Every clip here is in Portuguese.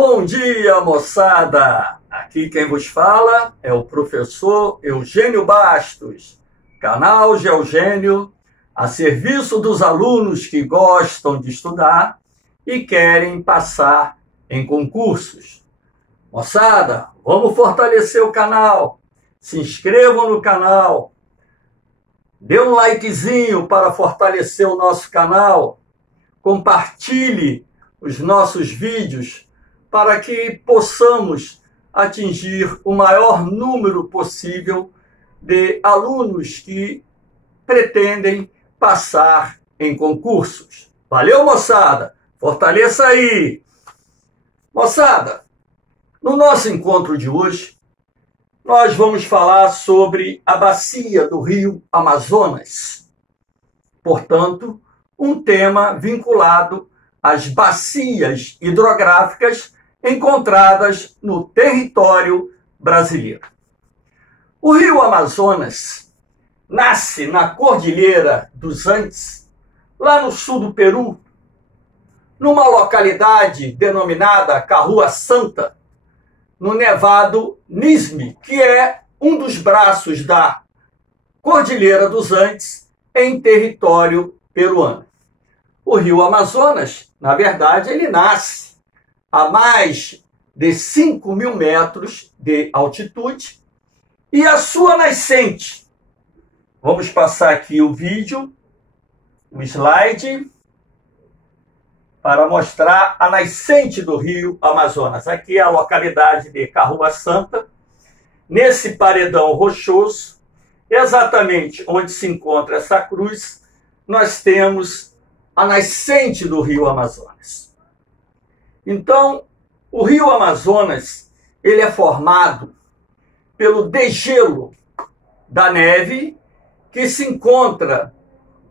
Bom dia, moçada! Aqui quem vos fala é o professor Eugênio Bastos, canal Geogênio, a serviço dos alunos que gostam de estudar e querem passar em concursos. Moçada, vamos fortalecer o canal, se inscrevam no canal, dê um likezinho para fortalecer o nosso canal, compartilhe os nossos vídeos para que possamos atingir o maior número possível de alunos que pretendem passar em concursos. Valeu, moçada? Fortaleça aí! Moçada, no nosso encontro de hoje, nós vamos falar sobre a bacia do Rio Amazonas. Portanto, um tema vinculado às bacias hidrográficas encontradas no território brasileiro. O Rio Amazonas nasce na Cordilheira dos Andes, lá no sul do Peru, numa localidade denominada Carrua Santa, no Nevado Nizhny, que é um dos braços da Cordilheira dos Andes em território peruano. O Rio Amazonas, na verdade, ele nasce a mais de 5.000 metros de altitude e a sua nascente, vamos passar aqui o vídeo, o slide, para mostrar a nascente do Rio Amazonas. Aqui é a localidade de Carrua Santa, nesse paredão rochoso, exatamente onde se encontra essa cruz, nós temos a nascente do Rio Amazonas. Então, o Rio Amazonas, ele é formado pelo degelo da neve que se encontra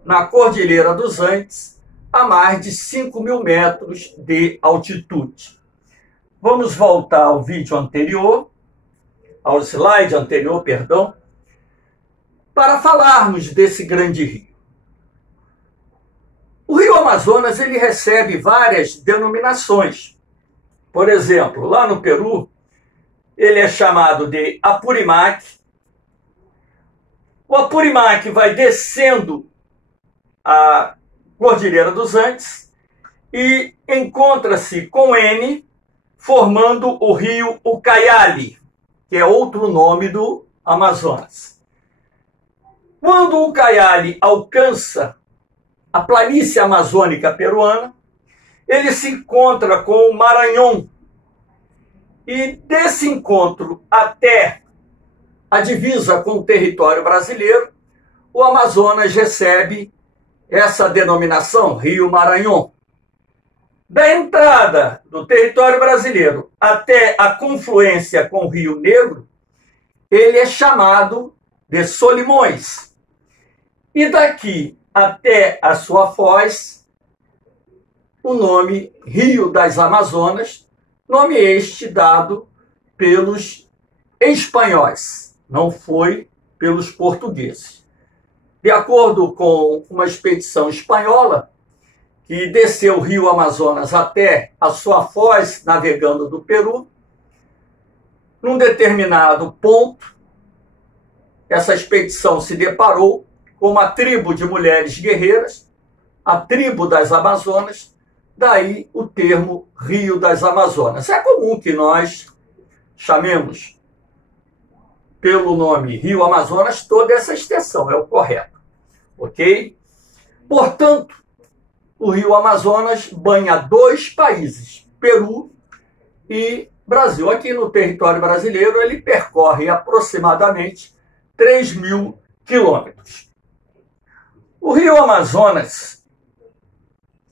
na Cordilheira dos Andes a mais de 5.000 metros de altitude. Vamos voltar ao vídeo anterior, ao slide anterior, perdão, para falarmos desse grande rio. O Rio Amazonas ele recebe várias denominações. Por exemplo, lá no Peru, ele é chamado de Apurimac. O Apurimac vai descendo a Cordilheira dos Andes e encontra-se com N, formando o rio Ucayali, que é outro nome do Amazonas. Quando o Ucayali alcança a planície amazônica peruana, ele se encontra com o Maranhão. E desse encontro até a divisa com o território brasileiro, o Amazonas recebe essa denominação, Rio Maranhão. Da entrada do território brasileiro até a confluência com o Rio Negro, ele é chamado de Solimões. E daqui até a sua foz, o nome Rio das Amazonas, nome este dado pelos espanhóis, não foi pelos portugueses. De acordo com uma expedição espanhola, que desceu o Rio Amazonas até a sua foz, navegando do Peru, num determinado ponto, essa expedição se deparou com uma tribo de mulheres guerreiras, a tribo das Amazonas, daí o termo Rio das Amazonas. É comum que nós chamemos pelo nome Rio Amazonas toda essa extensão, é o correto, ok? Portanto, o Rio Amazonas banha dois países, Peru e Brasil. Aqui no território brasileiro ele percorre aproximadamente 3.000 quilômetros. O Rio Amazonas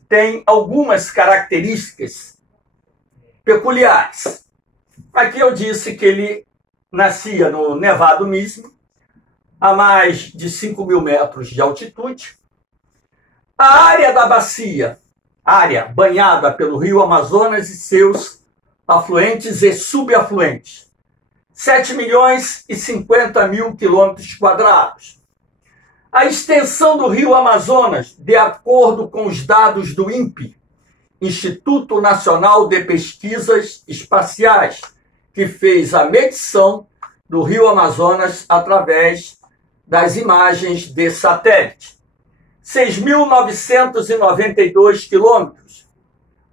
tem algumas características peculiares. Aqui eu disse que ele nascia no Nevado Nizhny, a mais de 5.000 metros de altitude. A área da bacia, área banhada pelo Rio Amazonas e seus afluentes e subafluentes, 7.050.000 quilômetros quadrados. A extensão do Rio Amazonas, de acordo com os dados do INPE, Instituto Nacional de Pesquisas Espaciais, que fez a medição do rio Amazonas através das imagens de satélite. 6.992 quilômetros.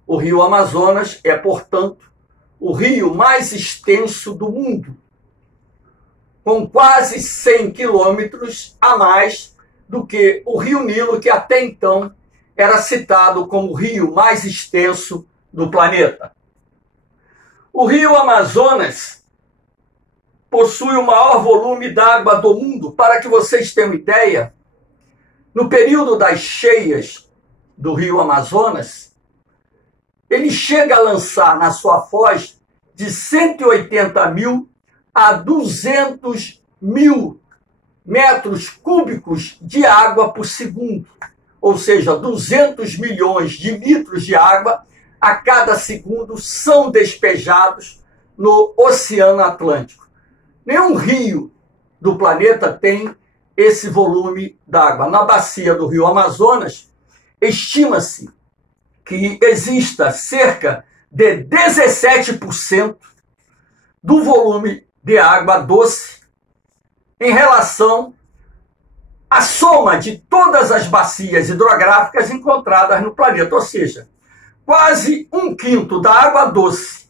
O rio Amazonas é, portanto, o rio mais extenso do mundo, com quase 100 quilômetros a mais do que o rio Nilo, que até então era citado como o rio mais extenso do planeta. O rio Amazonas possui o maior volume d'água do mundo. Para que vocês tenham ideia, no período das cheias do rio Amazonas, ele chega a lançar na sua foz de 180 mil a 200 mil metros cúbicos de água por segundo, ou seja, 200 milhões de litros de água a cada segundo são despejados no Oceano Atlântico. Nenhum rio do planeta tem esse volume d'água. Na bacia do rio Amazonas, estima-se que exista cerca de 17% do volume de água doce em relação à soma de todas as bacias hidrográficas encontradas no planeta, ou seja, quase 1/5 da água doce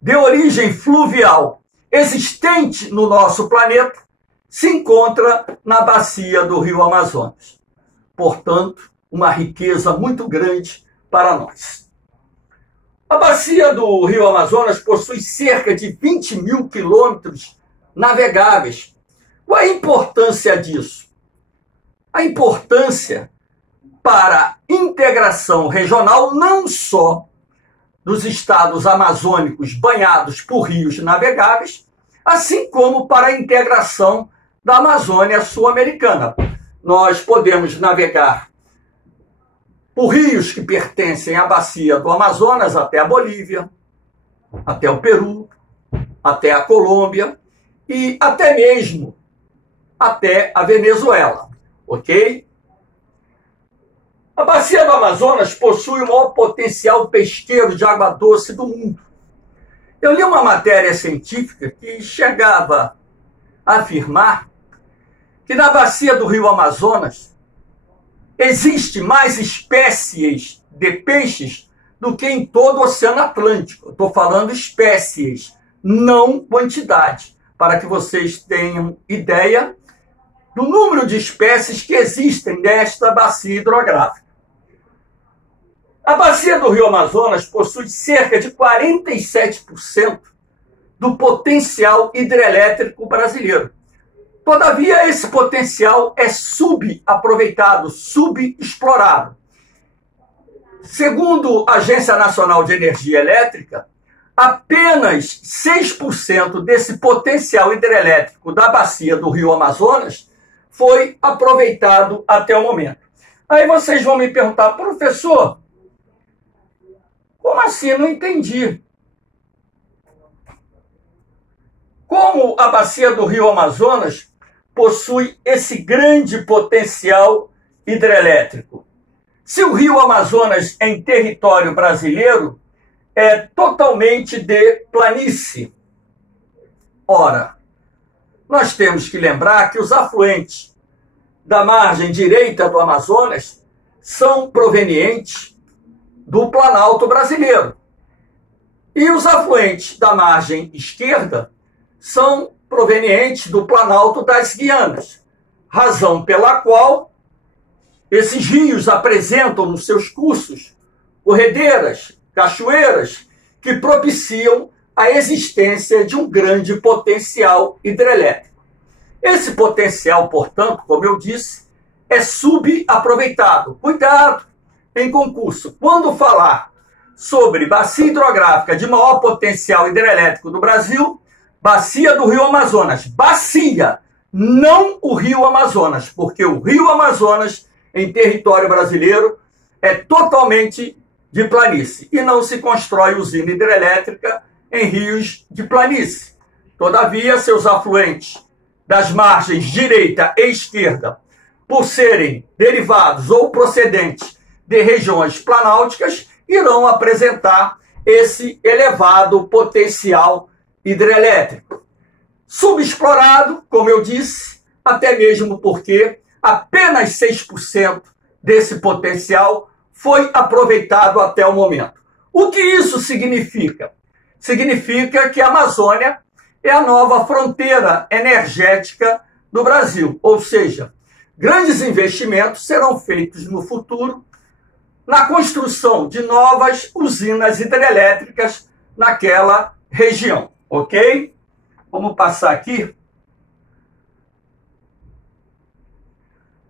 de origem fluvial existente no nosso planeta se encontra na bacia do rio Amazonas. Portanto, uma riqueza muito grande para nós. A bacia do rio Amazonas possui cerca de 20 mil quilômetros navegáveis. Qual é a importância disso? A importância para a integração regional não só dos estados amazônicos banhados por rios navegáveis, assim como para a integração da Amazônia sul-americana. Nós podemos navegar por rios que pertencem à bacia do Amazonas até a Bolívia, até o Peru, até a Colômbia e até mesmo até a Venezuela, ok? A bacia do Amazonas possui o maior potencial pesqueiro de água doce do mundo. Eu li uma matéria científica que chegava a afirmar que na bacia do rio Amazonas existe mais espécies de peixes do que em todo o Oceano Atlântico. Estou falando espécies, não quantidade, para que vocês tenham ideia do número de espécies que existem nesta bacia hidrográfica. A bacia do rio Amazonas possui cerca de 47% do potencial hidrelétrico brasileiro. Todavia, esse potencial é subaproveitado, subexplorado. Segundo a Agência Nacional de Energia Elétrica, apenas 6% desse potencial hidrelétrico da bacia do rio Amazonas foi aproveitado até o momento. Aí vocês vão me perguntar, professor, como assim? Não entendi. Como a bacia do rio Amazonas possui esse grande potencial hidrelétrico? Se o rio Amazonas em território brasileiro é totalmente de planície. Ora, nós temos que lembrar que os afluentes da margem direita do Amazonas são provenientes do Planalto brasileiro. E os afluentes da margem esquerda são provenientes do Planalto das Guianas, razão pela qual esses rios apresentam nos seus cursos corredeiras, cachoeiras, que propiciam a existência de um grande potencial hidrelétrico. Esse potencial, portanto, como eu disse, é subaproveitado. Cuidado em concurso. Quando falar sobre bacia hidrográfica de maior potencial hidrelétrico do Brasil, bacia do rio Amazonas. Bacia, não o rio Amazonas, porque o rio Amazonas, em território brasileiro, é totalmente de planície. E não se constrói usina hidrelétrica em rios de planície. Todavia, seus afluentes das margens direita e esquerda, por serem derivados ou procedentes de regiões planálticas, irão apresentar esse elevado potencial hidrelétrico. Subexplorado, como eu disse, até mesmo porque apenas 6% desse potencial foi aproveitado até o momento. O que isso significa? Significa que a Amazônia é a nova fronteira energética do Brasil, ou seja, grandes investimentos serão feitos no futuro na construção de novas usinas hidrelétricas naquela região, ok? Vamos passar aqui.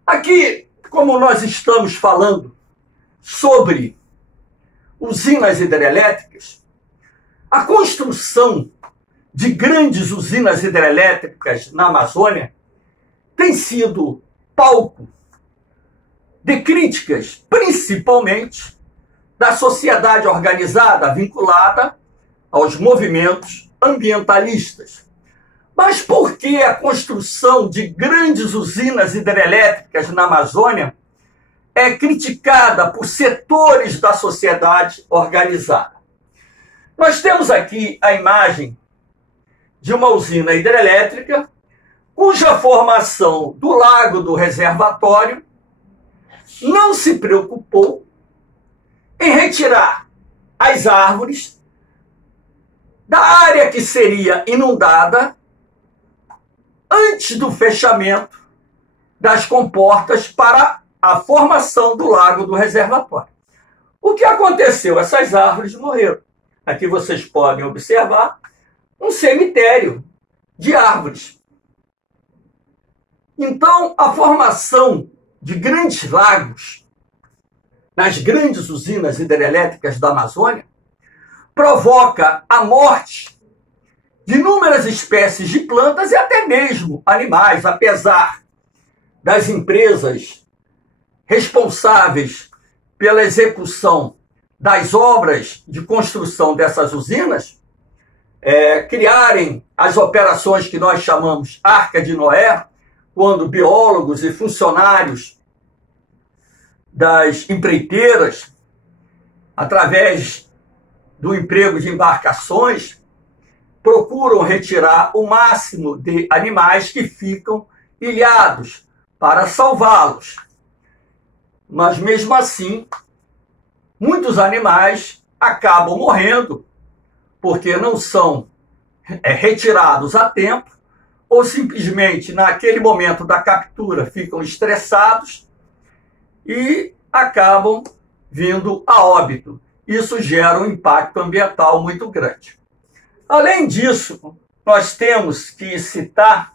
Aqui, como nós estamos falando sobre usinas hidrelétricas, a construção de grandes usinas hidrelétricas na Amazônia tem sido palco de críticas, principalmente da sociedade organizada vinculada aos movimentos ambientalistas. Mas por que a construção de grandes usinas hidrelétricas na Amazônia é criticada por setores da sociedade organizada? Nós temos aqui a imagem de uma usina hidrelétrica cuja formação do lago do reservatório não se preocupou em retirar as árvores da área que seria inundada antes do fechamento das comportas para a formação do lago do reservatório. O que aconteceu? Essas árvores morreram. Aqui vocês podem observar um cemitério de árvores. Então, a formação de grandes lagos nas grandes usinas hidrelétricas da Amazônia provoca a morte de inúmeras espécies de plantas e até mesmo animais, apesar das empresas responsáveis pela execução das obras de construção dessas usinas criarem as operações que nós chamamos Arca de Noé, quando biólogos e funcionários das empreiteiras, através do emprego de embarcações, procuram retirar o máximo de animais que ficam ilhados para salvá-los. Mas, mesmo assim, muitos animais acabam morrendo porque não são retirados a tempo ou simplesmente, naquele momento da captura, ficam estressados e acabam vindo a óbito. Isso gera um impacto ambiental muito grande. Além disso, nós temos que citar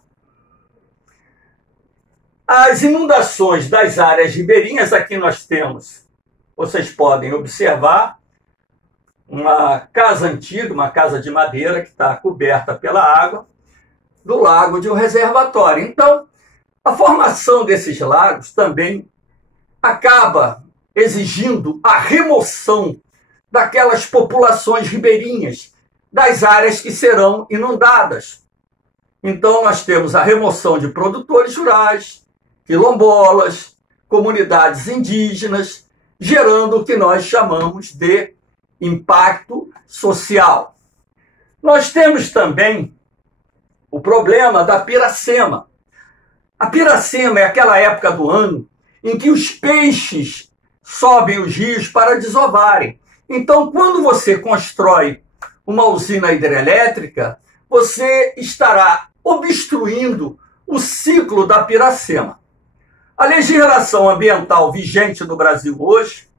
as inundações das áreas ribeirinhas. Aqui nós temos, vocês podem observar, uma casa antiga, uma casa de madeira que está coberta pela água, do lago de um reservatório. Então, a formação desses lagos também acaba exigindo a remoção daquelas populações ribeirinhas das áreas que serão inundadas. Então, nós temos a remoção de produtores rurais, quilombolas, comunidades indígenas, gerando o que nós chamamos de impacto social. Nós temos também o problema da piracema. A piracema é aquela época do ano em que os peixes sobem os rios para desovarem. Então, quando você constrói uma usina hidrelétrica, você estará obstruindo o ciclo da piracema. A legislação ambiental vigente no Brasil hoje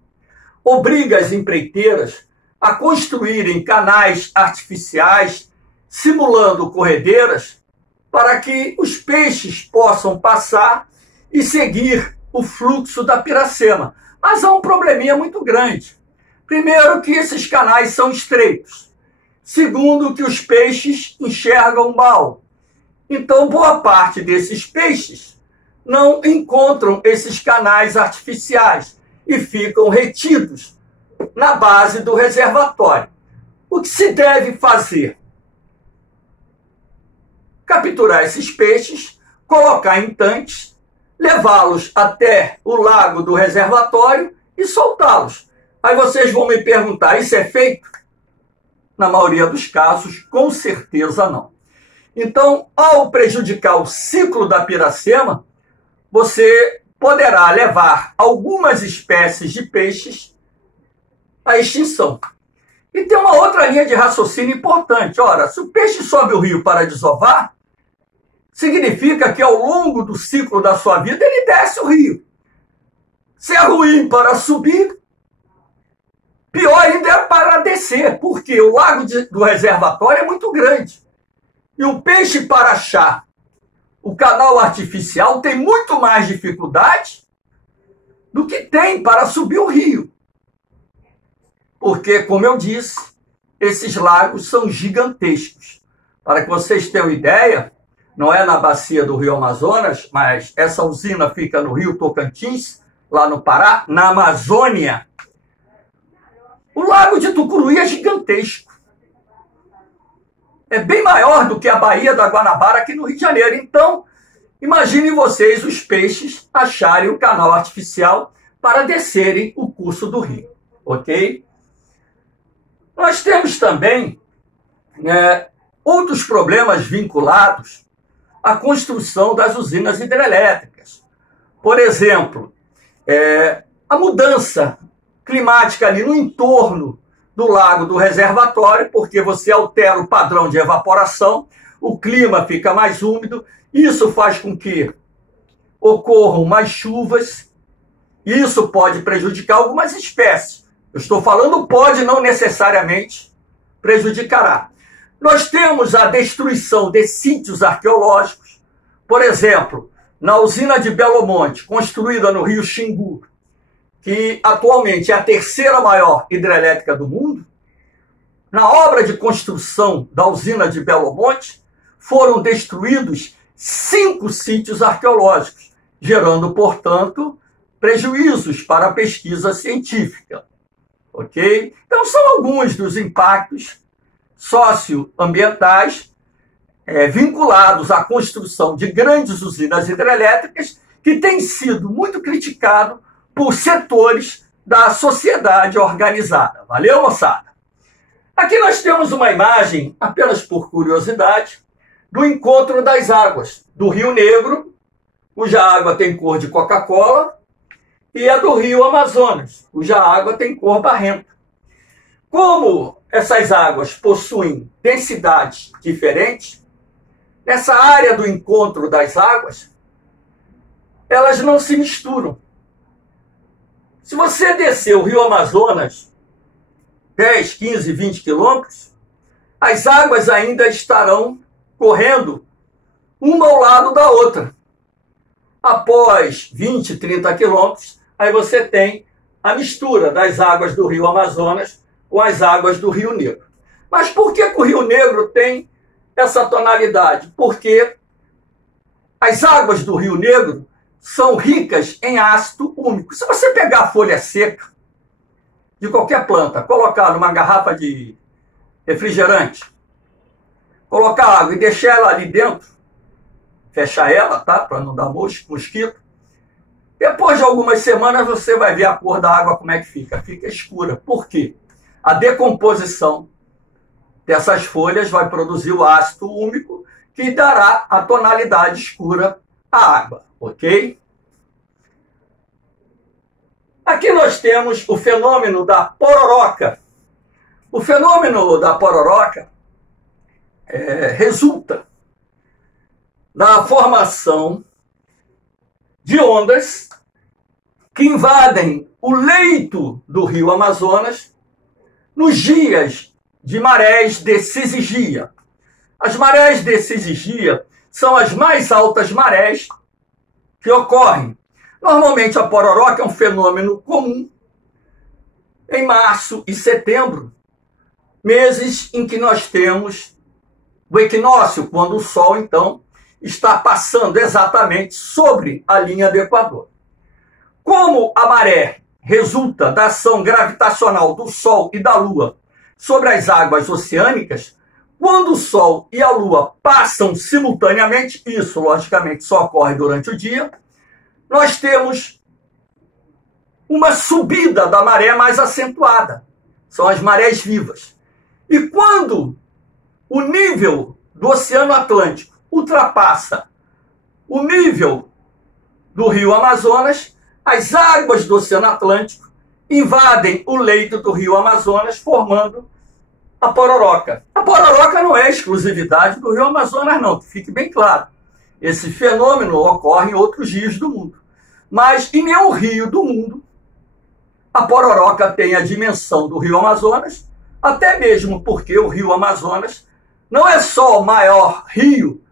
obriga as empreiteiras a construírem canais artificiais, simulando corredeiras, para que os peixes possam passar e seguir o fluxo da piracema. Mas há um probleminha muito grande. Primeiro, que esses canais são estreitos. Segundo, que os peixes enxergam mal. Então, boa parte desses peixes não encontram esses canais artificiais e ficam retidos na base do reservatório. O que se deve fazer? Capturar esses peixes, colocar em tanques, levá-los até o lago do reservatório e soltá-los. Aí vocês vão me perguntar, isso é feito? Na maioria dos casos, com certeza não. Então, ao prejudicar o ciclo da piracema, você poderá levar algumas espécies de peixes à extinção. E tem uma outra linha de raciocínio importante. Ora, se o peixe sobe o rio para desovar, significa que ao longo do ciclo da sua vida ele desce o rio. Se é ruim para subir, pior ainda é para descer, porque o lago do reservatório é muito grande. E o peixe para achar o canal artificial tem muito mais dificuldade do que tem para subir o rio. Porque, como eu disse, esses lagos são gigantescos. Para que vocês tenham ideia, não é na bacia do Rio Amazonas, mas essa usina fica no Rio Tocantins, lá no Pará, na Amazônia. O lago de Tucuruí é gigantesco. É bem maior do que a Baía da Guanabara aqui no Rio de Janeiro. Então, imaginem vocês os peixes acharem o canal artificial para descerem o curso do rio. Ok? Nós temos também outros problemas vinculados à construção das usinas hidrelétricas. Por exemplo, a mudança climática ali no entorno do lago do reservatório, porque você altera o padrão de evaporação, o clima fica mais úmido, isso faz com que ocorram mais chuvas, isso pode prejudicar algumas espécies. Eu estou falando pode, não necessariamente prejudicará. Nós temos a destruição de sítios arqueológicos, por exemplo, na usina de Belo Monte, construída no Rio Xingu, que atualmente é a terceira maior hidrelétrica do mundo. Na obra de construção da usina de Belo Monte, foram destruídos 5 sítios arqueológicos, gerando, portanto, prejuízos para a pesquisa científica. Ok? Então, são alguns dos impactos socioambientais vinculados à construção de grandes usinas hidrelétricas que têm sido muito criticados por setores da sociedade organizada. Valeu, moçada? Aqui nós temos uma imagem, apenas por curiosidade, do encontro das águas do Rio Negro, cuja água tem cor de Coca-Cola, e a do Rio Amazonas, cuja água tem cor barrenta. Como essas águas possuem densidades diferentes, nessa área do encontro das águas, elas não se misturam. Se você descer o Rio Amazonas 10, 15, 20 quilômetros, as águas ainda estarão correndo uma ao lado da outra. Após 20, 30 quilômetros, aí você tem a mistura das águas do Rio Amazonas com as águas do Rio Negro. Mas por que o Rio Negro tem essa tonalidade? Porque as águas do Rio Negro são ricas em ácido úmico. Se você pegar a folha seca de qualquer planta, colocar numa garrafa de refrigerante, colocar água e deixar ela ali dentro, fechar ela, tá? Para não dar mosquito. Depois de algumas semanas você vai ver a cor da água como é que fica. Fica escura. Por quê? A decomposição dessas folhas vai produzir o ácido úmico que dará a tonalidade escura à água. Ok? Aqui nós temos o fenômeno da pororoca. O fenômeno da pororoca resulta da formação de ondas que invadem o leito do Rio Amazonas nos dias de marés de sigigia. As marés de sigigia são as mais altas marés que ocorrem. Normalmente a pororoca é um fenômeno comum em março e setembro, meses em que nós temos o equinócio, quando o Sol, então, está passando exatamente sobre a linha do Equador. Como a maré resulta da ação gravitacional do Sol e da Lua sobre as águas oceânicas, quando o Sol e a Lua passam simultaneamente, isso logicamente só ocorre durante o dia, nós temos uma subida da maré mais acentuada. São as marés vivas. E quando o nível do Oceano Atlântico ultrapassa o nível do Rio Amazonas, as águas do Oceano Atlântico invadem o leito do Rio Amazonas, formando a pororoca. A pororoca não é exclusividade do Rio Amazonas, não, que fique bem claro. Esse fenômeno ocorre em outros rios do mundo. Mas em nenhum rio do mundo a pororoca tem a dimensão do Rio Amazonas, até mesmo porque o Rio Amazonas não é só o maior rio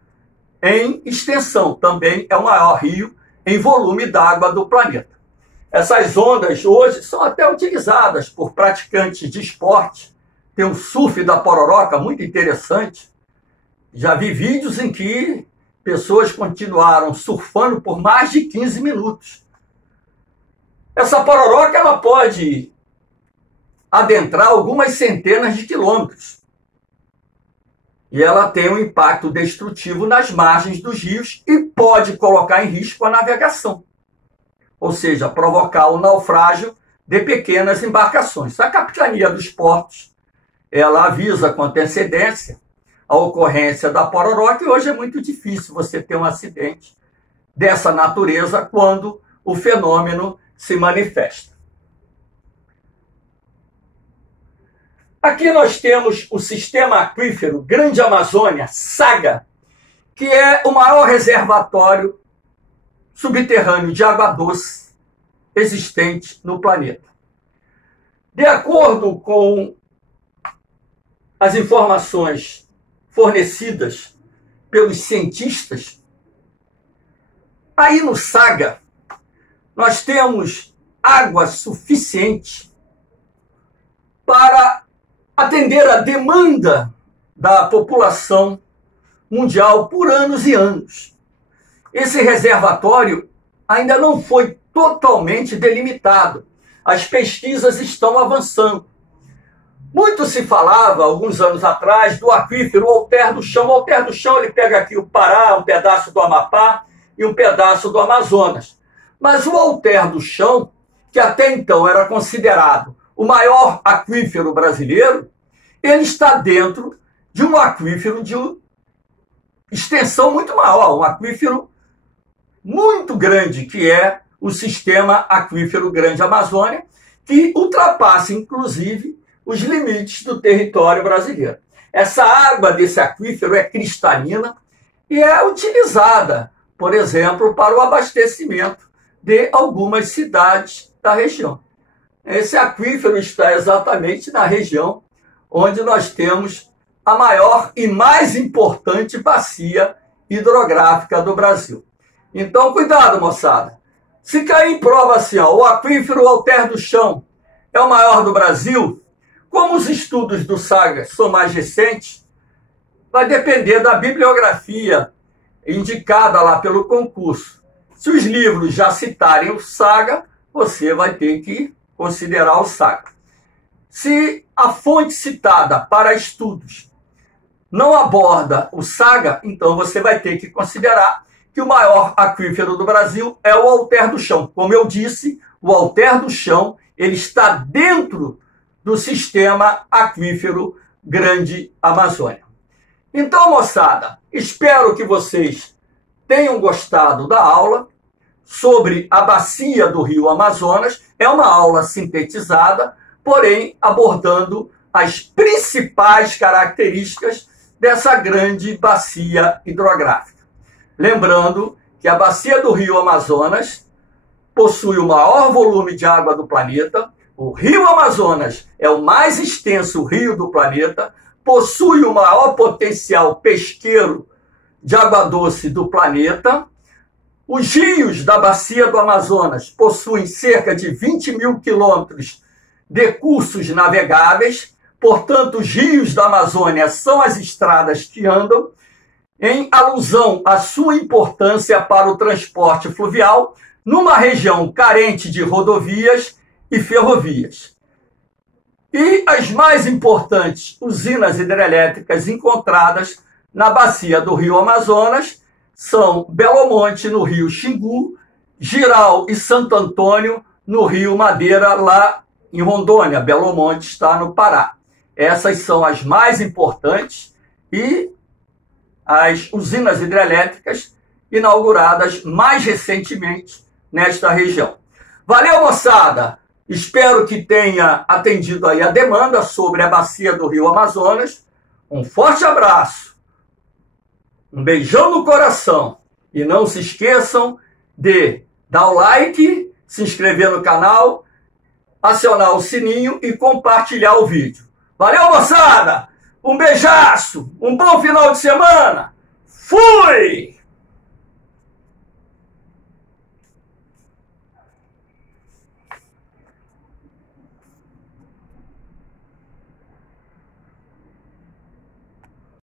em extensão, também é o maior rio em volume d'água do planeta. Essas ondas hoje são até utilizadas por praticantes de esporte. Tem um surf da pororoca muito interessante. Já vi vídeos em que pessoas continuaram surfando por mais de 15 minutos. Essa pororoca ela pode adentrar algumas centenas de quilômetros. E ela tem um impacto destrutivo nas margens dos rios e pode colocar em risco a navegação. Ou seja, provocar o naufrágio de pequenas embarcações. A Capitania dos Portos, ela avisa com antecedência a ocorrência da pororoca e hoje é muito difícil você ter um acidente dessa natureza quando o fenômeno se manifesta. Aqui nós temos o sistema aquífero Grande Amazônia, SAGA, que é o maior reservatório subterrâneo de água doce existente no planeta. De acordo com as informações fornecidas pelos cientistas, aí no SAGA nós temos água suficiente para atender a demanda da população mundial por anos e anos. Esse reservatório ainda não foi totalmente delimitado. As pesquisas estão avançando. Muito se falava, alguns anos atrás, do aquífero Alter do Chão. O Alter do Chão ele pega aqui o Pará, um pedaço do Amapá e um pedaço do Amazonas. Mas o Alter do Chão, que até então era considerado o maior aquífero brasileiro, ele está dentro de um aquífero de extensão muito maior, um aquífero muito grande, que é o sistema aquífero Grande Amazônia, que ultrapassa, inclusive, os limites do território brasileiro. Essa água desse aquífero é cristalina e é utilizada, por exemplo, para o abastecimento de algumas cidades da região. Esse aquífero está exatamente na região onde nós temos a maior e mais importante bacia hidrográfica do Brasil. Então, cuidado, moçada. Se cair em prova assim, ó, o aquífero Alter do Chão é o maior do Brasil, como os estudos do SAGA são mais recentes, vai depender da bibliografia indicada lá pelo concurso. Se os livros já citarem o SAGA, você vai ter que considerar o SAGA. Se a fonte citada para estudos não aborda o SAGA, então você vai ter que considerar que o maior aquífero do Brasil é o Alter do Chão. Como eu disse, o Alter do Chão ele está dentro do sistema aquífero Grande Amazônia. Então, moçada, espero que vocês tenham gostado da aula sobre a bacia do Rio Amazonas. É uma aula sintetizada, porém abordando as principais características dessa grande bacia hidrográfica. Lembrando que a bacia do Rio Amazonas possui o maior volume de água do planeta. O Rio Amazonas é o mais extenso rio do planeta, possui o maior potencial pesqueiro de água doce do planeta. Os rios da bacia do Amazonas possuem cerca de 20 mil quilômetros de cursos navegáveis, portanto, os rios da Amazônia são as estradas que andam, em alusão à sua importância para o transporte fluvial, numa região carente de rodovias e ferrovias. E as mais importantes usinas hidrelétricas encontradas na bacia do Rio Amazonas são Belo Monte, no Rio Xingu, Jirau e Santo Antônio, no Rio Madeira, lá em Rondônia. Belo Monte está no Pará. Essas são as mais importantes e as usinas hidrelétricas inauguradas mais recentemente nesta região. Valeu, moçada! Espero que tenha atendido aí a demanda sobre a bacia do Rio Amazonas. Um forte abraço, um beijão no coração e não se esqueçam de dar o like, se inscrever no canal, acionar o sininho e compartilhar o vídeo. Valeu, moçada! Um beijaço, um bom final de semana! Fui!